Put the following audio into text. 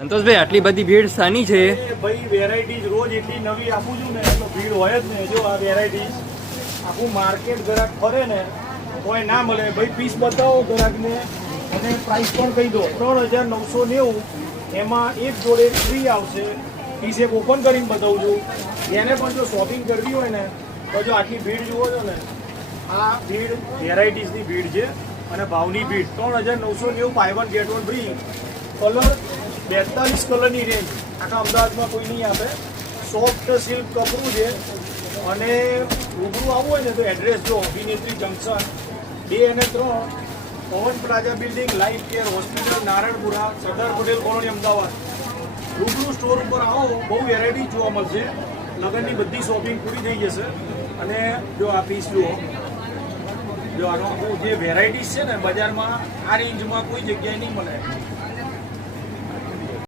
સંતોષભાઈ આટલી બધી ભીડ સાની છે? ભાઈ વેરાયટીઝ રોજ એટલી નવી આપું છું ને એટલે ભીડ હોય જ ને. જો આ વેરાયટીઝ આખું માર્કેટ ગ્રાહક ફરે ને કોઈ ના મળે. ભાઈ પીસ બતાવો ગ્રાહકને અને પ્રાઇસ પણ કહી દો. 3990 એમાં એક જોડે ફ્રી આવશે. પીસ એક ઓપન કરીને બતાવું છું. એને પણ જો શોપિંગ કરવી હોય ને તો જો આટલી ભીડ જુઓ છો ને, આ ભીડ વેરાયટીઝની ભીડ છે અને ભાવની ભીડ. 3990 buy one get one free. Colour 42 કલરની રેન્જ આખા અમદાવાદમાં કોઈ નહીં આપે. સોફ્ટ સિલ્ક કપડું છે અને રૂબરૂ આવવું હોય ને તો એડ્રેસ જો અભિનેત્રી જંકશન 2 અને 3 પવન plaza building, life care hospital, Naranpura, Sardar Patel colony, Ahmedabad. રૂબરૂ સ્ટોર ઉપર આવો, બહુ વેરાયટી જોવા મળશે. લગ્નની બધી શોપિંગ પૂરી થઈ જશે. અને જો આ પીસ જુઓ, જો આનો જે વેરાયટીઝ છે ને બજારમાં આ રેન્જમાં કોઈ જગ્યાએ નહીં મળે.